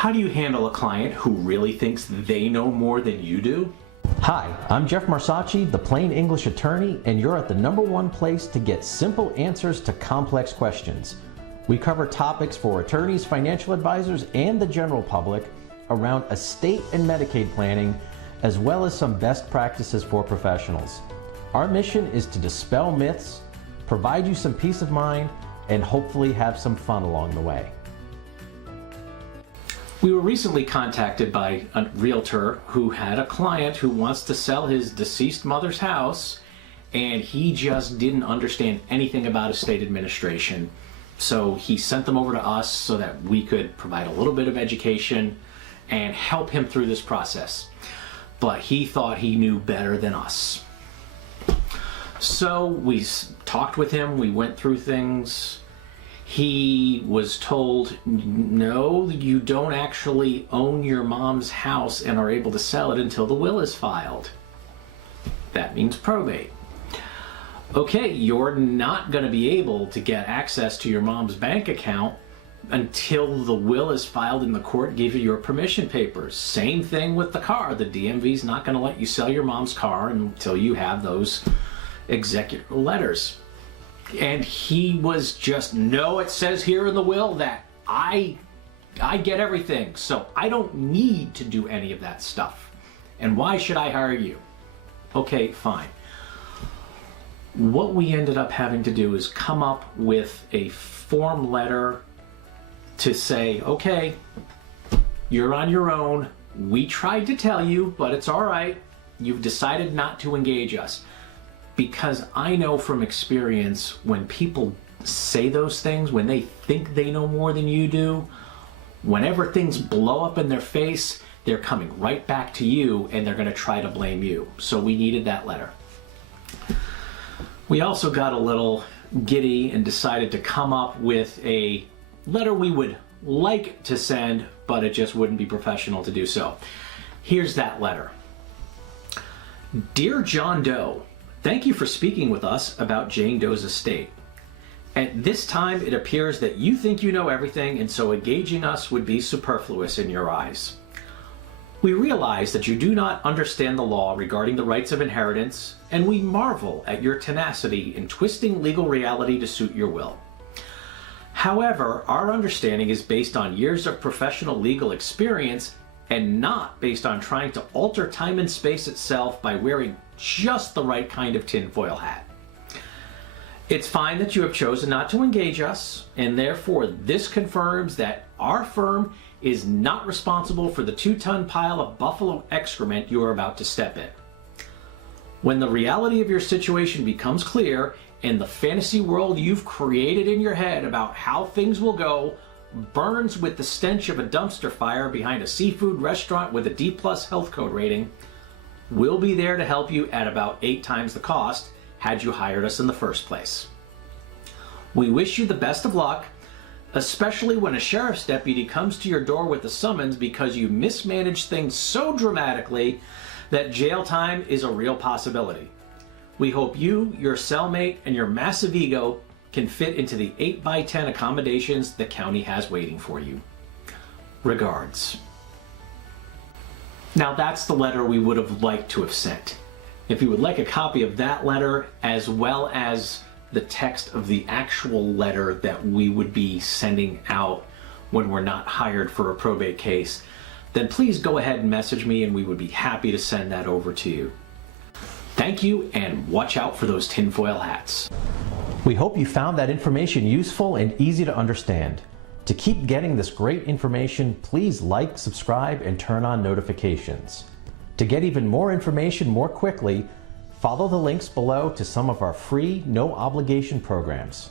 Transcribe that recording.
How do you handle a client who really thinks they know more than you do? Hi, I'm Jeff Marsacci, the Plain English attorney, and you're at the #1 place to get simple answers to complex questions. We cover topics for attorneys, financial advisors, and the general public around estate and Medicaid planning, as well as some best practices for professionals. Our mission is to dispel myths, provide you some peace of mind, and hopefully have some fun along the way. We were recently contacted by a realtor who had a client who wants to sell his deceased mother's house, and he just didn't understand anything about estate administration. So he sent them over to us so that we could provide a little bit of education and help him through this process. But he thought he knew better than us. So we talked with him, we went through things. He was told, no, you don't actually own your mom's house and are able to sell it until the will is filed. That means probate. Okay, you're not going to be able to get access to your mom's bank account until the will is filed in the court, give you your permission papers. Same thing with the car. The DMV is not going to let you sell your mom's car until you have those executor letters. And he was just, no, it says here in the will that I get everything, so I don't need to do any of that stuff. And why should I hire you? Okay, fine. What we ended up having to do is come up with a form letter to say, okay, you're on your own. We tried to tell you, but it's all right. You've decided not to engage us. Because I know from experience, when people say those things, when they think they know more than you do, whenever things blow up in their face, they're coming right back to you and they're going to try to blame you. So we needed that letter. We also got a little giddy and decided to come up with a letter we would like to send, but it just wouldn't be professional to do so. Here's that letter. Dear John Doe, thank you for speaking with us about Jane Doe's estate. At this time, it appears that you think you know everything, and so engaging us would be superfluous in your eyes. We realize that you do not understand the law regarding the rights of inheritance, and we marvel at your tenacity in twisting legal reality to suit your will. However, our understanding is based on years of professional legal experience and not based on trying to alter time and space itself by wearing just the right kind of tinfoil hat. It's fine that you have chosen not to engage us, and therefore this confirms that our firm is not responsible for the 2-ton pile of buffalo excrement you are about to step in. When the reality of your situation becomes clear and the fantasy world you've created in your head about how things will go burns with the stench of a dumpster fire behind a seafood restaurant with a D+ health code rating, we'll be there to help you at about 8 times the cost had you hired us in the first place. We wish you the best of luck, especially when a sheriff's deputy comes to your door with a summons because you mismanaged things so dramatically that jail time is a real possibility. We hope you, your cellmate, and your massive ego can fit into the 8x10 accommodations the county has waiting for you. Regards. Now that's the letter we would have liked to have sent. If you would like a copy of that letter, as well as the text of the actual letter that we would be sending out when we're not hired for a probate case, then please go ahead and message me and we would be happy to send that over to you. Thank you, and watch out for those tinfoil hats. We hope you found that information useful and easy to understand. To keep getting this great information, please like, subscribe, and turn on notifications. To get even more information more quickly, follow the links below to some of our free, no-obligation programs.